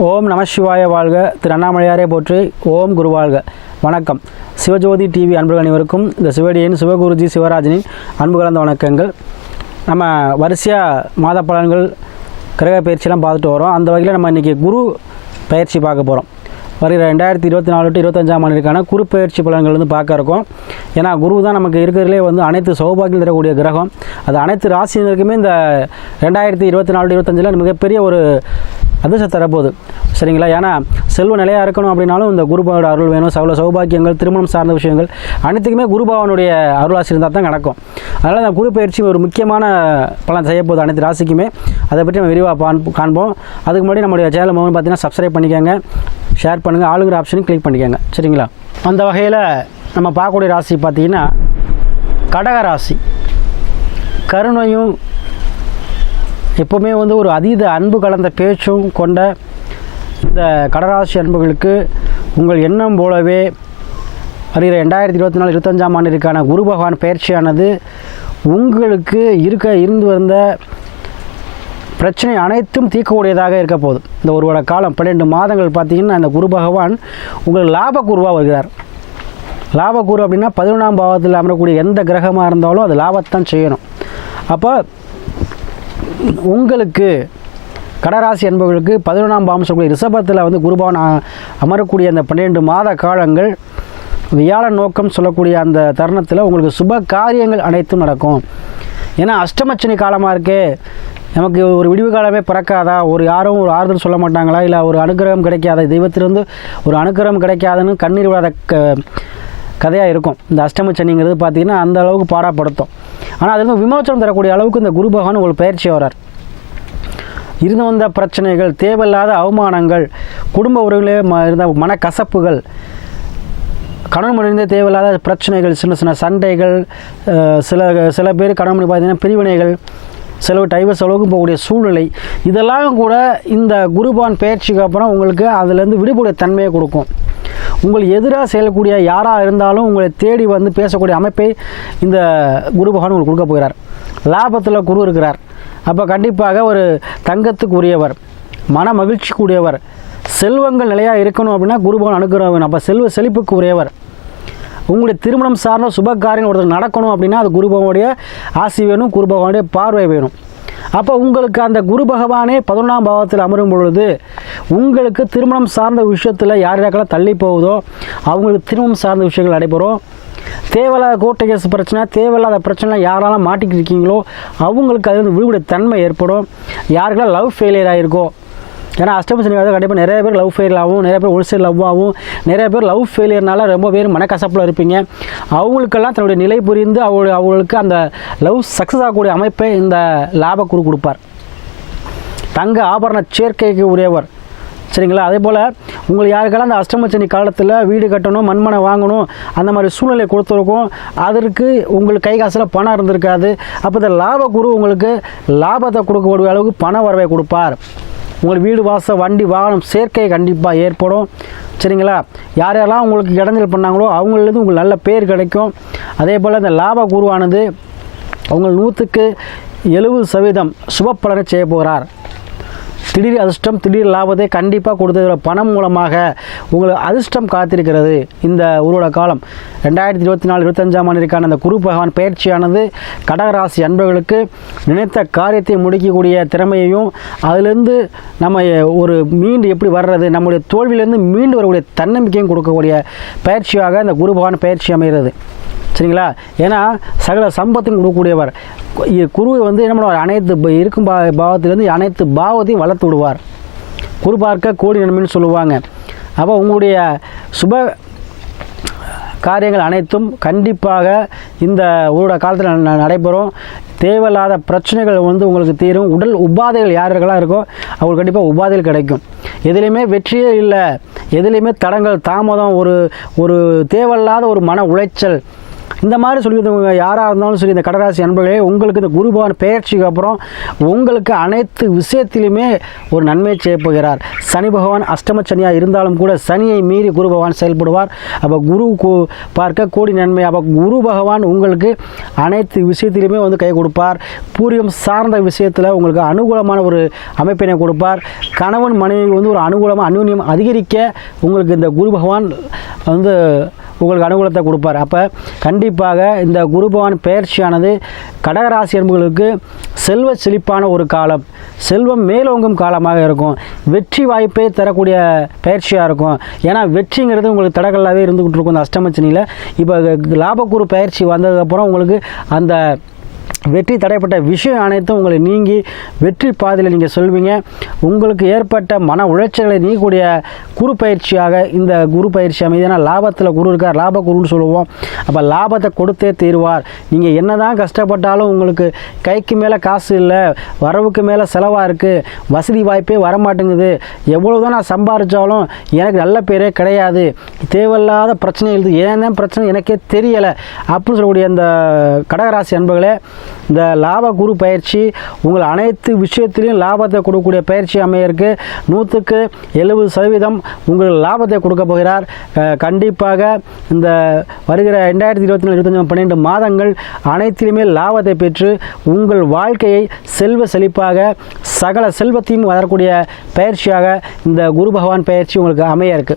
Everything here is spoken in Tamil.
ஓம் நம சிவாய வாழ்க. திரு அண்ணாமலையாரே போற்றி. ஓம் குரு வாழ்க. வணக்கம். சிவஜோதி டிவி அன்புகள் அனைவருக்கும் இந்த சிவடியின் சிவகுருஜி சிவராஜனின் அன்பு கலந்த வணக்கங்கள். நம்ம வரிசையாக மாத பலன்கள் கிரக பயிற்சியெல்லாம் பார்த்துட்டு வரோம். அந்த வகையில் நம்ம இன்றைக்கி குரு பயிற்சி பார்க்க போகிறோம். வருகிற 2024 to 25ஆம் ஆண்டிற்கான குரு பயிற்சி பலன்கள் பார்க்க இருக்கோம். ஏன்னா குரு தான் நமக்கு இருக்கிறதுலே அனைத்து சௌபாகியம் தரக்கூடிய கிரகம். அது அனைத்து ராசினருக்குமே இந்த 2024 to 25 மிகப்பெரிய ஒரு அதிர்ஷ்டம் தரப்போகுது. சரிங்களா? ஏன்னா செல்வ நிலையாக இருக்கணும் அப்படின்னாலும் இந்த குருபாவோட அருள் வேணும். சகல சௌபாக்கியங்கள், திருமணம் சார்ந்த விஷயங்கள் அனைத்துக்குமே குருபாவனுடைய அருளாசி இருந்தால் தான் நடக்கும். அதனால் அந்த குரு பயிற்சி ஒரு முக்கியமான பலன் செய்யப்போகுது அனைத்து ராசிக்குமே. அதை பற்றி நம்ம விரிவாக காண்போம். அதுக்கு முன்னாடி நம்முடைய சேனல் பார்த்தீங்கன்னா சப்ஸ்கிரைப் பண்ணிக்கோங்க, ஷேர் பண்ணுங்கள், ஆளுங்கிற ஆப்ஷனையும் கிளிக் பண்ணிக்கோங்க. சரிங்களா? அந்த வகையில் நம்ம பார்க்கக்கூடிய ராசி பார்த்திங்கன்னா கடக ராசி. கருணையும் எப்போவுமே ஒரு அதீத அன்பு கலந்த பேச்சும் கொண்ட இந்த கடகராசி அன்புகளுக்கு உங்கள் எண்ணம் போலவே வருகிற 2024 25ஆம் ஆண்டிற்கான குரு பகவான் பயிற்சியானது உங்களுக்கு இருந்து வந்த பிரச்சனை அனைத்தும் தீர்க்கக்கூடியதாக இருக்க போகுது. இந்த ஒரு வருட காலம் 12 மாதங்கள் பார்த்திங்கன்னா அந்த குரு பகவான் உங்களுக்கு லாபக்குருவாக வருகிறார். லாபக்குரு அப்படின்னா 11ஆம் பாவத்தில் அமரக்கூடிய எந்த கிரகமாக இருந்தாலும் அது லாபத்தான் செய்யணும். அப்போ உங்களுக்கு கடகராசி என்பவர்களுக்கு 11ஆம் பாவம் சொல்லக்கூடிய ரிஷபத்தில் குருபவன் அமரக்கூடிய அந்த 12 மாத காலங்கள் வியாழ நோக்கம் சொல்லக்கூடிய அந்த தருணத்தில் உங்களுக்கு சுப காரியங்கள் அனைத்தும் நடக்கும். ஏன்னா அஷ்டமச்சனி காலமாக இருக்கே, நமக்கு ஒரு விடிவு காலமே பிறக்காதா, யாரும் ஒரு ஆறுதல் சொல்ல மாட்டாங்களா, இல்லை ஒரு அனுக்கிரகம் கிடைக்காத, தெய்வத்திலிருந்து ஒரு அனுக்கிரகம் கிடைக்காதுன்னு கண்ணீர் விடாத கதையாக இருக்கும். இந்த அஷ்டமச்சனிங்கிறது பார்த்திங்கன்னா அந்த அளவுக்கு பாடாப்படுத்தும். ஆனால் அது விமோச்சனம் தரக்கூடிய அளவுக்கு இந்த குரு பகவான் உங்களுக்கு பயிற்சி வரார். இருந்து வந்த பிரச்சனைகள், தேவையில்லாத அவமானங்கள், குடும்ப உறவுகளே இருந்த மனக்கசப்புகள், கணவன் மனைவியிலே தேவையில்லாத பிரச்சனைகள், சின்ன சின்ன சண்டைகள், சில பேர் கணவன் மனைவி பார்த்திங்கன்னா பிரிவினைகள், செலவு டைவர்ஸ் அளவுக்கு போகக்கூடிய சூழ்நிலை, இதெல்லாம் கூட இந்த குருபகவான் பயிற்சிக்கு அப்புறம் உங்களுக்கு அதிலேருந்து விடுபடைய தன்மையை கொடுக்கும். உங்களுக்கு எதிராக செயல்கூடிய யாராக இருந்தாலும் உங்களை தேடி பேசக்கூடிய அமைப்பை இந்த குரு பகவான் உங்களுக்கு கொடுக்க போகிறார். லாபத்தில் குரு இருக்கிறார். அப்போ கண்டிப்பாக ஒரு தங்கத்துக்கு உரியவர், மன மகிழ்ச்சிக்குரியவர், செல்வங்கள் நிலையாக இருக்கணும் அப்படின்னா குரு பகவான் அனுகிரகம் வேணும். அப்போ செல்வ செழிப்புக்கு உரியவர். உங்களுடைய திருமணம் சார்ந்த சுப காரியம் ஒருத்தர் நடக்கணும் அப்படின்னா அது குரு பகவானுடைய ஆசி வேணும், குரு பகவானுடைய பார்வை வேணும். அப்போ உங்களுக்கு அந்த குரு பகவானே 11ஆம் பாவத்தில் அமரும் பொழுது உங்களுக்கு திருமணம் சார்ந்த விஷயத்தில் யார் யாருக்கெல்லாம் தள்ளி போகுதோ அவங்களுக்கு திருமணம் சார்ந்த விஷயங்கள் நடைபெறும். தேவையில்லாத கோர்ட்டு கேஸ் பிரச்சனை, தேவையில்லாத பிரச்சனை யாரெல்லாம் மாட்டிக்கிட்டு இருக்கீங்களோ அவங்களுக்கு அது விடுபடைய தன்மை ஏற்படும். யாருக்கெல்லாம் லவ் ஃபெயிலியர் ஆகிருக்கோ, ஏன்னா அஷ்டமசனிக்காக கண்டிப்பாக நிறைய பேர் லவ் ஃபெயிலியர் ஆகும், நிறைய பேர் ஒரு சைடு லவ் ஆகும், நிறைய பேர் லவ் ஃபெயிலியர்னால ரொம்ப பேர் மனக்கசப்பில் இருப்பீங்க. அவங்களுக்கெல்லாம் தன்னுடைய நிலை புரிந்து அவங்களுக்கு அந்த லவ் சக்ஸஸ் ஆகக்கூடிய அமைப்பை இந்த லாப குரு கொடுப்பார். தங்க ஆபரண சேர்க்கைக்கு உரியவர். சரிங்களா? அதே போல் உங்களுக்கு யாருக்கெல்லாம் அந்த அஷ்டமச்சனி காலத்தில் வீடு கட்டணும், மண்மனை வாங்கணும், அந்த மாதிரி சூழ்நிலை கொடுத்துருக்கோம், அதற்கு உங்களுக்கு கை காசில் பணம் இருந்திருக்காது. அப்போ இந்த லாப குரு உங்களுக்கு லாபத்தை கொடுக்கக்கூடிய அளவுக்கு பண வரவை கொடுப்பார். உங்களுக்கு வீடு வாசல் வண்டி வாகனம் சேர்க்கை கண்டிப்பாக ஏற்படும். சரிங்களா? யாரெல்லாம் உங்களுக்கு இடைஞ்சல் பண்ணாங்களோ அவங்களுக்கு உங்களுக்கு நல்ல பேர் கிடைக்கும். அதே போல் இந்த லாப குருவானது உங்கள் 100க்கு 70% சுப பலனை செய்ய போகிறார். திடீர் அதிர்ஷ்டம், திடீர் லாபத்தை கண்டிப்பாக கொடுத்த பணம் மூலமாக உங்களுக்கு அதிர்ஷ்டம் காத்திருக்கிறது. இந்த ஒரு காலம் 2024 25ஆம் ஆண்டிற்கான அந்த குரு பகவான் பயிற்சியானது கடகராசி அன்பர்களுக்கு நினைத்த காரியத்தை முடிக்கக்கூடிய திறமையையும் அதிலிருந்து நம்ம மீண்டு எப்படி வர்றது, நம்முடைய தோல்வியிலேருந்து மீண்டு வரக்கூடிய தன்னம்பிக்கையும் கொடுக்கக்கூடிய பயிற்சியாக இந்த குரு பகவான் பயிற்சி அமைகிறது. சரிங்களா? ஏன்னா சகல சம்பத்தையும் கொடுக்கக்கூடியவர் குரு என்ன பண்ணுவார், அனைத்து இருக்கும் பாவத்திலேருந்து அனைத்து பாவத்தையும் வளர்த்து விடுவார். குரு பார்க்க கோடி நன்மைன்னு சொல்லுவாங்க. அப்போ உங்களுடைய சுப காரியங்கள் அனைத்தும் கண்டிப்பாக இந்த ஒரு காலத்தில் நடைபெறும். தேவையில்லாத பிரச்சனைகள் உங்களுக்கு தீரும். உடல் உபாதைகள் யாரெல்லாம் இருக்கோ அவங்களுக்கு கண்டிப்பாக உபாதைகள் கிடைக்கும். எதுலேயுமே வெற்றியே இல்லை, எதுலேயுமே தடங்கள், தாமதம், ஒரு தேவையில்லாத ஒரு மன உளைச்சல், இந்த மாதிரி சொல்லியிருந்தவங்க யாராக இருந்தாலும் சரி, இந்த கடகராசி அன்பர்களே, உங்களுக்கு இந்த குரு பகவான் பெயர்ச்சிக்கு அப்புறம் உங்களுக்கு அனைத்து விஷயத்திலுமே ஒரு நன்மை செய்ய போகிறார். சனி பகவான் அஷ்டம சனியாக இருந்தாலும் கூட சனியை மீறி குரு பகவான் செயல்படுவார். அப்போ குரு பார்க்க கோடி நன்மை. அப்போ குரு பகவான் உங்களுக்கு அனைத்து விஷயத்திலுமே வந்து கை கொடுப்பார். பூர்வீகம் சார்ந்த விஷயத்தில் உங்களுக்கு அனுகூலமான ஒரு அமைப்பினை கொடுப்பார். கணவன் மனைவி வந்து ஒரு அனுகூலமாக அந்யோன்யம் அதிகரிக்க உங்களுக்கு இந்த குரு பகவான் வந்து உங்களுக்கு அனுகூலத்தை கொடுப்பார். அப்போ கண்டிப்பாக இந்த குரு பகவான் பெயர்ச்சியானது கடகராசி என்பவர்களுக்கு செல்வ செழிப்பான ஒரு காலம், செல்வம் மேலோங்கும் காலமாக இருக்கும். வெற்றி வாய்ப்பை தரக்கூடிய பயிற்சியாக இருக்கும். ஏன்னா வெற்றிங்கிறது உங்களுக்கு தடகல்லாவே இருந்துகிட்டு இருக்கும் இந்த அஷ்டமச்சனியில். இப்போ லாபக்குரு பயிற்சி வந்ததுக்கப்புறம் உங்களுக்கு அந்த வெற்றி தடைப்பட்ட விஷயம் அனைத்தும் உங்களை நீங்கி வெற்றி பாதையில் நீங்கள் சொல்வீங்க. உங்களுக்கு ஏற்பட்ட மன உளைச்சல்களை நீங்கக்கூடிய குரு பயிற்சியாக இந்த குரு பயிற்சி அமைது. ஏன்னா லாபத்தில் குரு இருக்கார், லாப குருன்னு சொல்லுவோம். அப்போ லாபத்தை கொடுத்தே தீர்வார். நீங்கள் என்ன தான் கஷ்டப்பட்டாலும் உங்களுக்கு கைக்கு மேலே காசு இல்லை, வரவுக்கு மேலே செலவாக இருக்குது, வசதி வாய்ப்பே வரமாட்டேங்குது, எவ்வளோ தான் நான் சம்பாதிச்சாலும் எனக்கு நல்ல பேரே கிடையாது, தேவையில்லாத பிரச்சனை எழுது, ஏன் தான் பிரச்சனை எனக்கே தெரியலை அப்படின்னு சொல்லக்கூடிய அந்த கடகராசி அன்பர்களே, இந்த லாப குரு பயிற்சி உங்கள் அனைத்து விஷயத்திலையும் லாபத்தை கொடுக்கக்கூடிய பயிற்சி அமையிருக்கு. 100க்கு 70% உங்களுக்கு லாபத்தை கொடுக்க போகிறார். கண்டிப்பாக இந்த வருகிற 2024-25 12 மாதங்கள் அனைத்திலுமே லாபத்தை பெற்று உங்கள் வாழ்க்கையை செல்வ செழிப்பாக சகல செல்வத்தையும் வரக்கூடிய பயிற்சியாக இந்த குரு பகவான் பயிற்சி உங்களுக்கு அமைய இருக்கு.